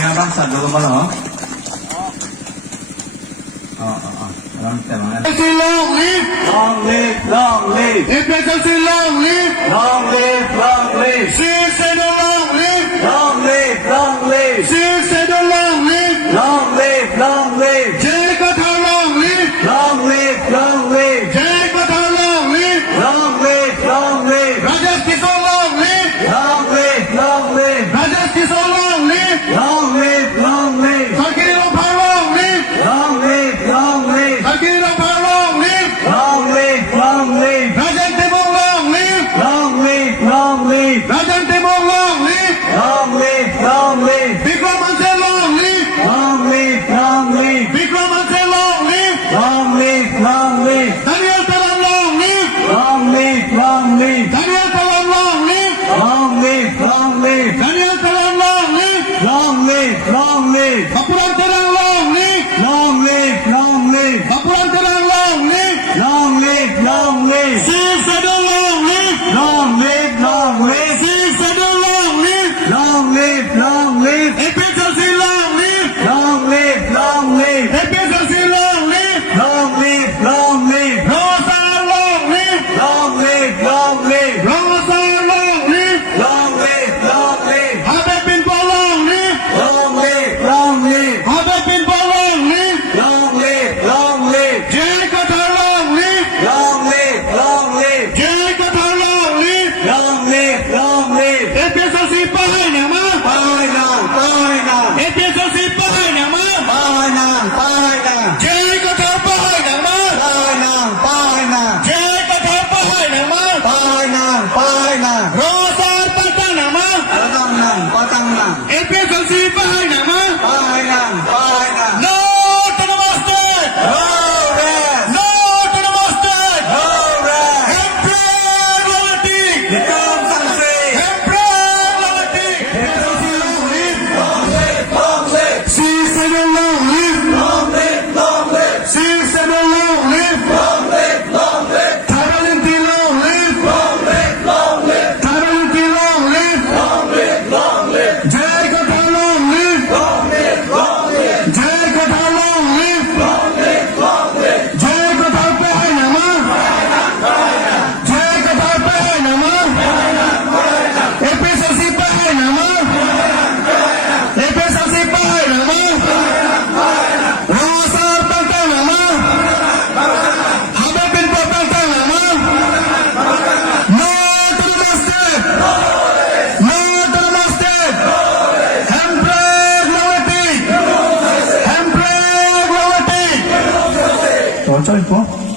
nga bang? Sa dulo mo lang, oh? Long live! Long live! Long live! FSLC long live! Long live! Long live! CSNO long live! Long live! Long live! CSNO long live! Long live! Long live! Jai Katha long live! Long live! Long live! Jai Katha long live! Long live! Long live! Rajesh Kishore long live! Long live! Long live! Rajesh Kishore long live! Long live! Long live! Sakir Ophar long live! Long live! Long live! Sakir Ophar long live! Long live! Long live! Rajan Tebong long live! Long live! Long live! Rajan Tebong long live! Long live! Long live! Vikram Ansel long live! Long live! Long live! Vikram Ansel long live! Long live! Long live! Daniel Talam long live! Long live! Long live! Daniel Talam long live! Long live! Long live! Daniel Talam long live! Long live! Long live! Bapuran Terang long live! Long live! Long live! Bapuran Terang long live! Long live! Long live! CSNO long live! Long live! Long live! CSNO long live! Long live! Long live! FSLC long live! Long live! Long live! FSLC long live! Long live! Long live! Rosar long live! Long live! Long live! Rosar long live! Long live! Long live! Habib bin Paul long live! Long live! Long live! Habib bin Paul long live! Long live! Long live! Jai Katha long live! Long live! Long live! Jai Katha long live! Long live! Long live! FSLC pahay naman! Pahay na! Pahay na! FSLC pahay naman! Pahay na! Pahay na! Jai Katha pahay naman! Pahay na! Pahay na! Jai Katha pahay naman! Pahay na! Pahay na! Rosar patang naman! Patang na! Patang na! FSLC pahay naman! Pahay na! Pahay na! No to the mustard! No rest! No to the mustard! No rest! Emperor Lalatik! Ikaw sansi! Emperor Lalatik! FSLC long live! Long live! Long live! CSNO long live! Long live! Long live! CSNO long live! Long live! Long live! Taralinti long live! Long live! Long live! Taralinti long live! Long live! Long live! Jai Katha long live! Long live! Long live! Jai Katha long live! Long live! Long live! Jai Katha pahay naman! Jai Katha pahay naman! FSLC pahay naman! FSLC pahay naman! Rosar patang naman! Habib bin Paul patang naman! No to the mustard! No to the mustard! Emperor Lalatik! Emperor Lalatik! Torture po?